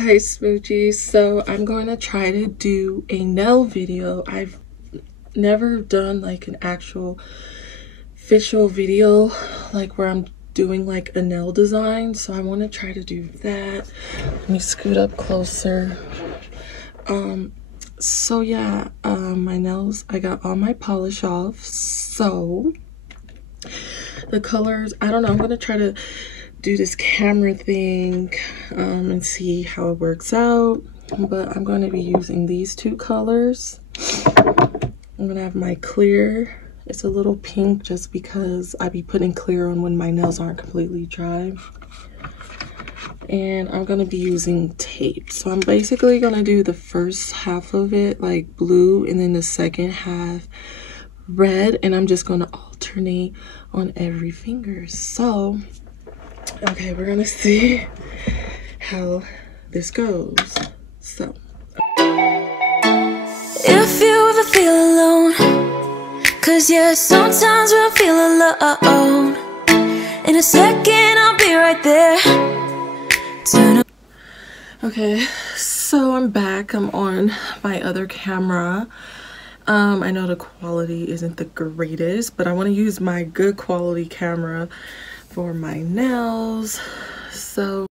Hi Smoochies. So I'm going to try to do a nail video. I've never done like an actual official video like where I'm doing like a nail design, so I want to try to do that. Let me scoot up closer. So yeah, my nails, I got all my polish off. So the colors, I don't know, I'm gonna try to do this camera thing and see how it works out, but I'm going to be using these two colors. I'm gonna have my clear. It's a little pink just because I be putting clear on when my nails aren't completely dry. And I'm gonna be using tape. So I'm basically gonna do the first half of it like blue and then the second half red, and I'm just gonna alternate on every finger. So okay, we're gonna see how this goes. So if you ever feel alone, 'cause yeah, sometimes we'll feel alone. In a second, I'll be right there. okay, so I'm back. I'm on my other camera. I know the quality isn't the greatest, but I want to use my good quality camera for my nails. So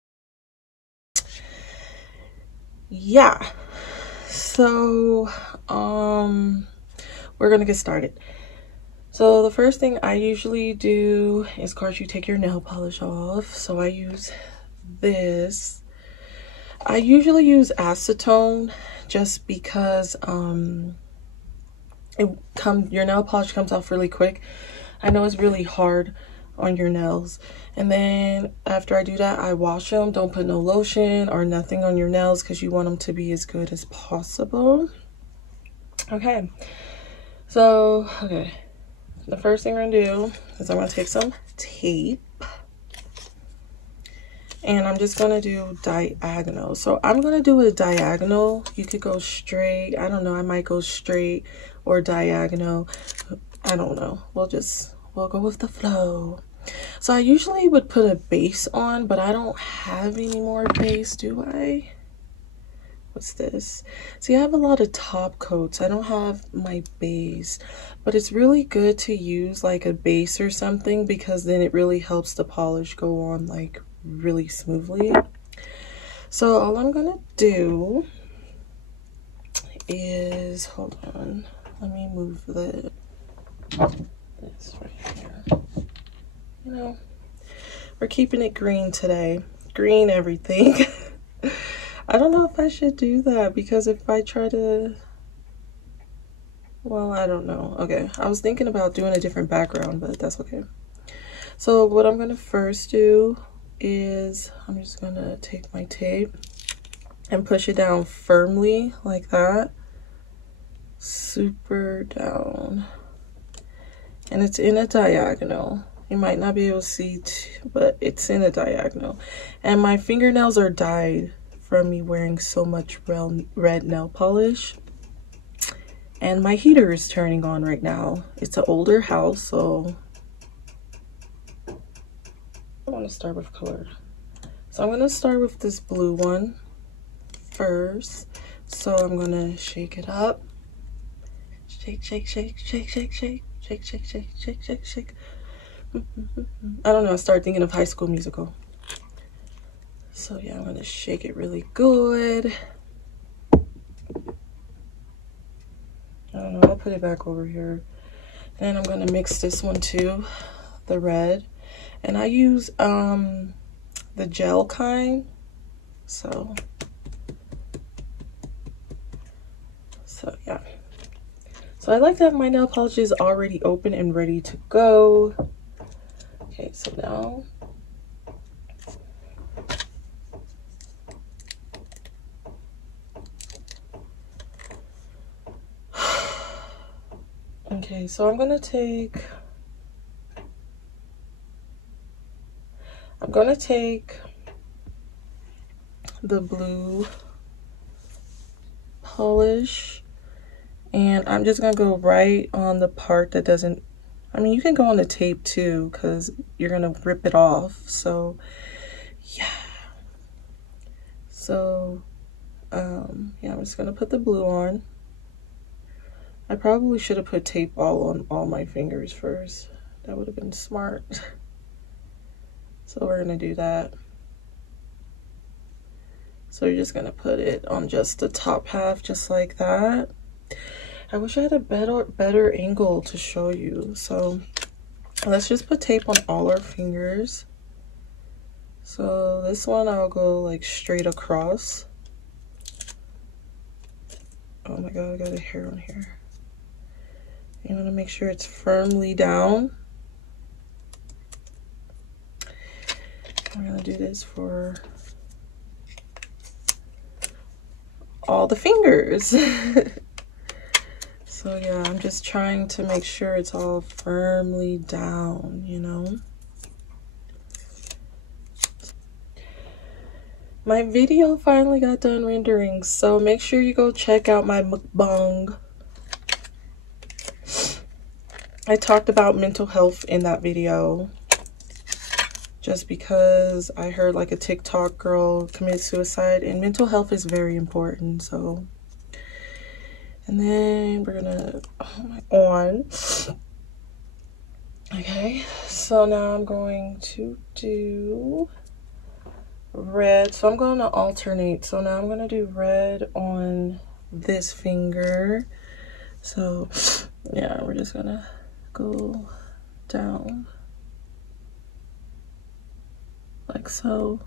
yeah, so we're gonna get started. So the first thing I usually do is, of course, you take your nail polish off. So I use this. I usually use acetone just because your nail polish comes off really quick. I know it's really hard on your nails, and then after I do that, I wash them. Don't put no lotion or nothing on your nails because you want them to be as good as possible. Okay, so the first thing we're gonna do is I'm gonna take some tape and I'm just gonna do diagonal. So I'm gonna do a diagonal. You could go straight. I don't know, I might go straight or diagonal. I don't know. We'll go with the flow. So I usually would put a base on, but I don't have any more base, do I? What's this? See, I have a lot of top coats. I don't have my base, but it's really good to use like a base or something because then it really helps the polish go on like really smoothly. So all I'm gonna do is, hold on, let me move this right here. You know, we're keeping it green today. Green everything. I don't know if I should do that because if I try to, well, I don't know. Okay, I was thinking about doing a different background, but that's okay. So what I'm gonna first do is I'm just gonna take my tape and push it down firmly like that. Super down. And it's in a diagonal. You might not be able to see, but it's in a diagonal. And my fingernails are dyed from me wearing so much red nail polish. And my heater is turning on right now. It's an older house, so I want to start with color. So I'm going to start with this blue one first. So I'm going to shake it up. Shake, shake, shake, shake, shake, shake, shake, shake, shake, shake, shake, shake. I don't know, I started thinking of High School Musical. So yeah, I'm gonna shake it really good. I don't know, I'll put it back over here. And I'm gonna mix this one too, the red. And I use the gel kind. So yeah. So I like that my nail polish is already open and ready to go. Okay, so now okay, so I'm gonna take the blue polish and I'm just gonna go right on the part that doesn't, I mean, you can go on the tape too because you're gonna rip it off. So yeah, So yeah, I'm just gonna put the blue on. I probably should have put tape on all my fingers first. That would have been smart. So we're gonna do that. So you're just gonna put it on just the top half, just like that. I wish I had a better angle to show you. So let's just put tape on all our fingers. So this one I'll go like straight across. Oh my god, I got a hair on here. You want to make sure it's firmly down. We're gonna do this for all the fingers. So yeah, I'm just trying to make sure it's all firmly down, you know. My video finally got done rendering, so make sure you go check out my mukbang. I talked about mental health in that video just because I heard like a TikTok girl commit suicide, and mental health is very important. So, and then we're gonna on. Okay, so now I'm going to do red. So I'm going to alternate. So now I'm going to do red on this finger. So yeah, we're just gonna go down like so,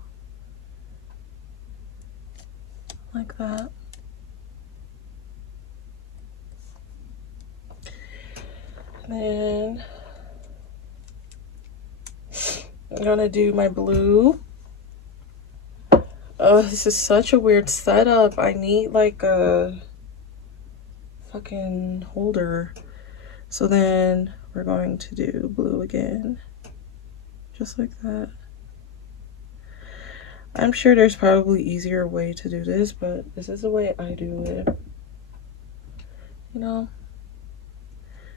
like that. And then I'm gonna do my blue. Oh, this is such a weird setup. I need like a fucking holder. So then we're going to do blue again, just like that. I'm sure there's probably easier way to do this, but this is the way I do it. You know,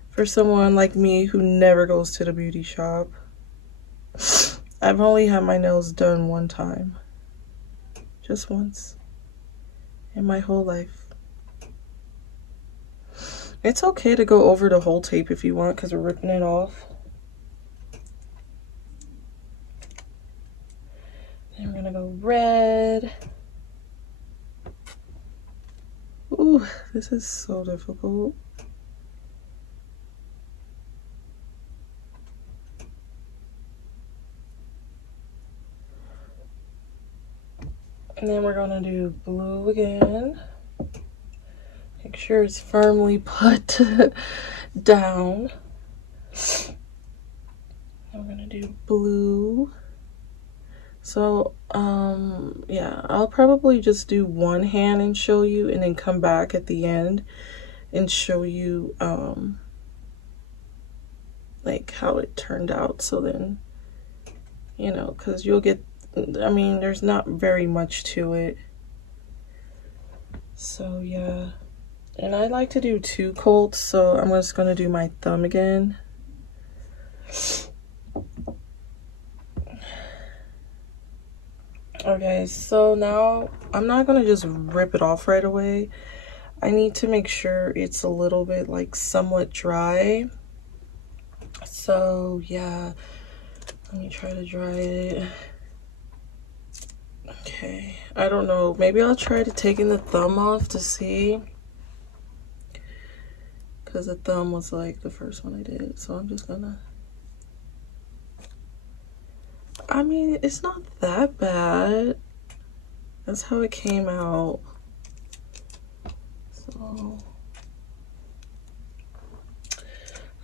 for someone like me who never goes to the beauty shop. I've only had my nails done one time. Just once. In my whole life. It's okay to go over the whole tape if you want, because we're ripping it off. Then we're gonna go red. Ooh, this is so difficult. And then we're gonna do blue again. Make sure it's firmly put down. And we're gonna do blue. So, yeah, I'll probably just do one hand and show you, and then come back at the end and show you, like how it turned out. So then, you know, because you'll get, I mean, there's not very much to it. So, yeah. And I like to do two coats, so I'm just going to do my thumb again. Okay, so now I'm not going to just rip it off right away. I need to make sure it's a little bit like somewhat dry. So, yeah. Let me try to dry it. Okay, I don't know. Maybe I'll try to taking the thumb off to see. Because the thumb was like the first one I did. So I'm just gonna... I mean, it's not that bad. That's how it came out. So...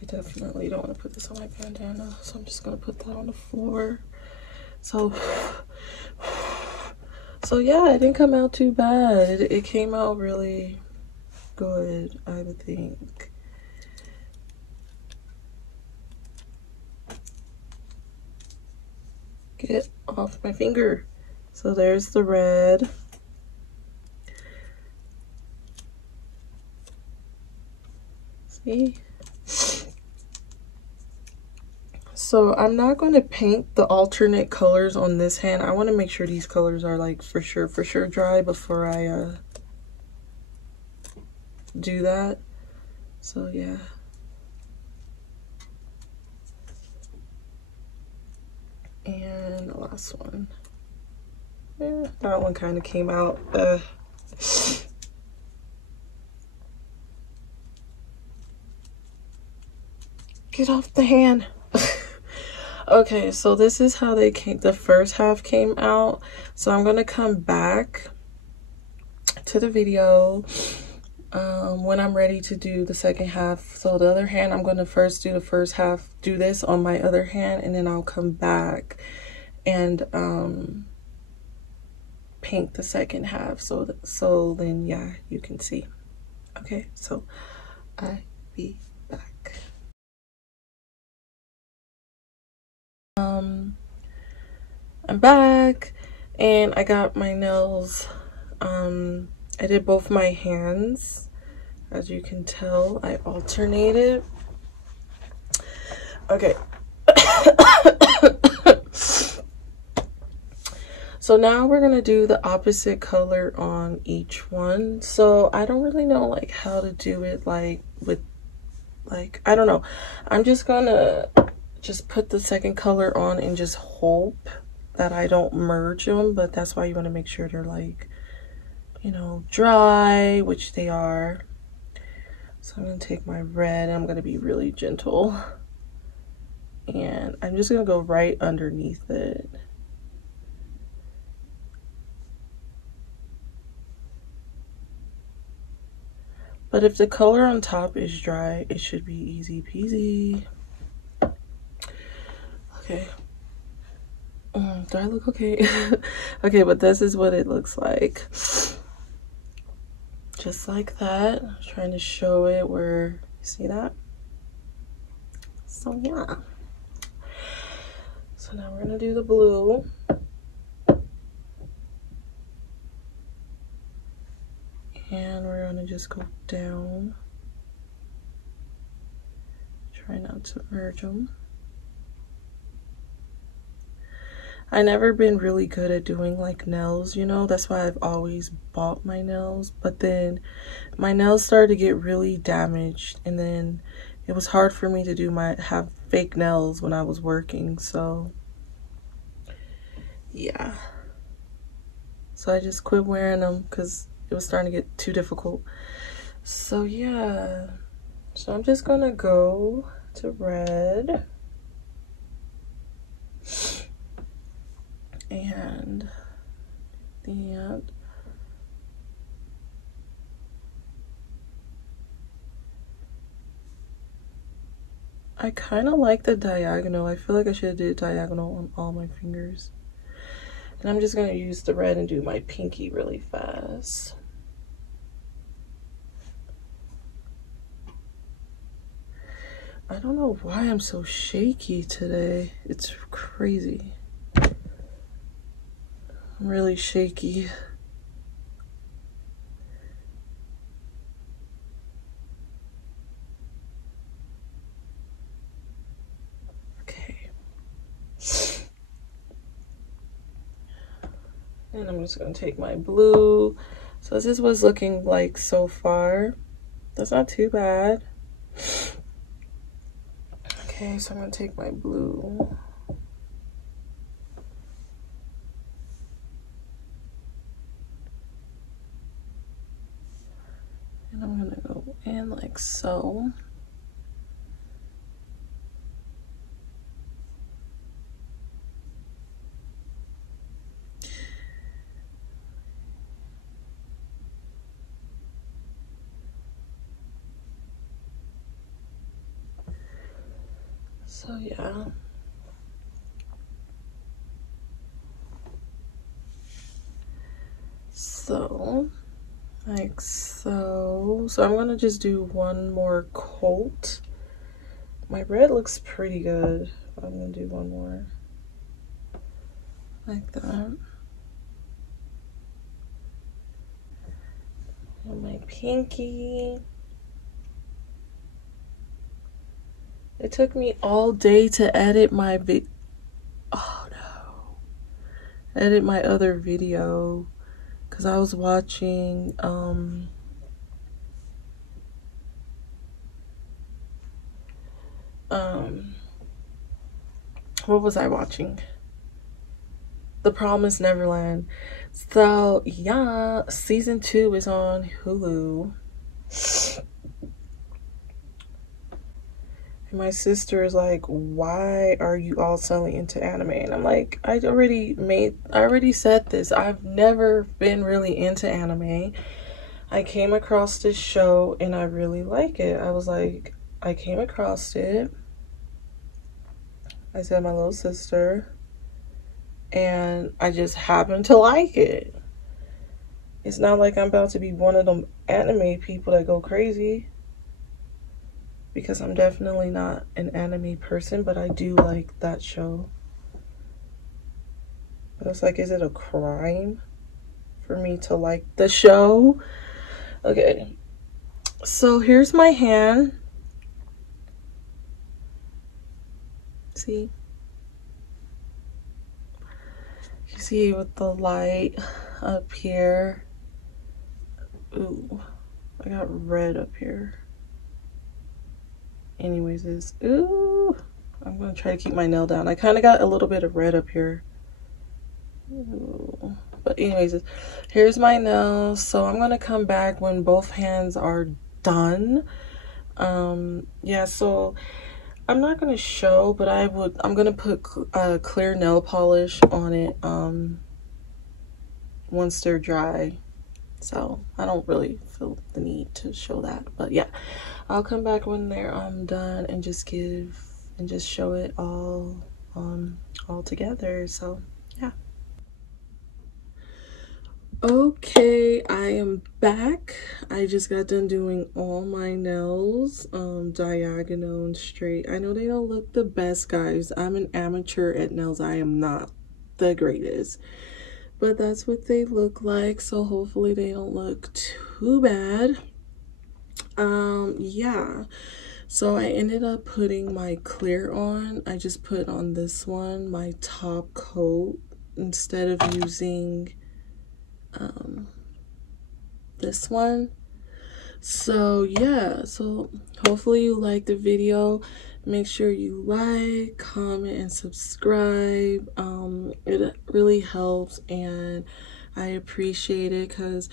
I definitely don't want to put this on my bandana. So I'm just gonna put that on the floor. So yeah, it didn't come out too bad. It came out really good, I would think. Get off my finger. So there's the red. See? So I'm not going to paint the alternate colors on this hand. I want to make sure these colors are like for sure dry before I do that. So yeah. And the last one. Yeah, that one kind of came out. Get off the hand. Okay, so this is how they came. The first half came out. So I'm gonna come back to the video when I'm ready to do the second half. So the other hand, I'm gonna first do the first half, do this on my other hand, and then I'll come back and paint the second half. So then yeah, you can see. Okay, so I'll be back. I'm back and I got my nails. I did both my hands. As you can tell, I alternated. Okay. So now we're gonna do the opposite color on each one. So I don't really know like how to do it like with like, I don't know. I'm just gonna just put the second color on and just hope that I don't merge them, but that's why you want to make sure they're like, you know, dry, which they are. So I'm gonna take my red and I'm gonna be really gentle. And I'm just gonna go right underneath it. But if the color on top is dry, it should be easy peasy. Okay. Do I look okay? Okay, but this is what it looks like. Just like that. I'm trying to show it where, you see that? So yeah. So now we're gonna do the blue. And we're gonna just go down. Try not to merge them. I never been really good at doing like nails, you know, that's why I've always bought my nails, but then my nails started to get really damaged, and then it was hard for me to have fake nails when I was working, so yeah. So I just quit wearing them because it was starting to get too difficult. So yeah, so I'm just gonna go to red. And then I kind of like the diagonal. I feel like I should have did diagonal on all my fingers. And I'm just going to use the red and do my pinky really fast. I don't know why I'm so shaky today. It's crazy. I'm really shaky. Okay. And I'm just going to take my blue. So this is what's looking like so far. That's not too bad. Okay, so I'm going to take my blue. And I'm going to go in like so. So yeah. So, like so. So I'm gonna just do one more coat. My red looks pretty good. I'm gonna do one more. Like that. And my pinky. It took me all day to edit my edit my other video, because I was watching what was I watching? The Promised Neverland. So yeah, season 2 is on Hulu. And my sister is like, why are you all suddenly into anime? And I'm like, I already said this. I've never been really into anime. I came across this show and I really like it. I was like, I came across it. I said my little sister, and I just happened to like it. It's not like I'm about to be one of them anime people that go crazy, because I'm definitely not an anime person, but I do like that show. But it's like, is it a crime for me to like the show? Okay, so here's my hand. See? You see with the light up here. Ooh, I got red up here. Anyways, I'm gonna try to keep my nail down. I kind of got a little bit of red up here. Ooh. But anyways, here's my nails. So I'm gonna come back when both hands are done. Yeah, so I'm not gonna show, but I'm gonna put clear nail polish on it once they're dry. So I don't really feel the need to show that, but yeah, I'll come back when they're done and just show it all together. So yeah. Okay, I am back. I just got done doing all my nails, diagonal and straight. I know they don't look the best, guys. I'm an amateur at nails. I am not the greatest, but that's what they look like. So hopefully they don't look too bad. Yeah. So I ended up putting my clear on. I just put on this one, my top coat, instead of using this one. So yeah, so hopefully you like the video. Make sure you like, comment, and subscribe. It really helps, and I appreciate it, because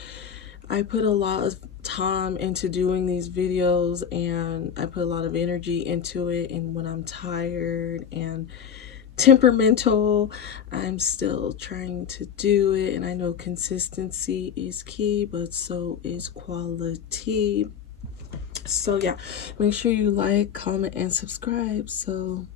I put a lot of time into doing these videos, and I put a lot of energy into it, and when I'm tired and temperamental, I'm still trying to do it. And I know consistency is key, but so is quality. So yeah, make sure you like, comment, and subscribe. So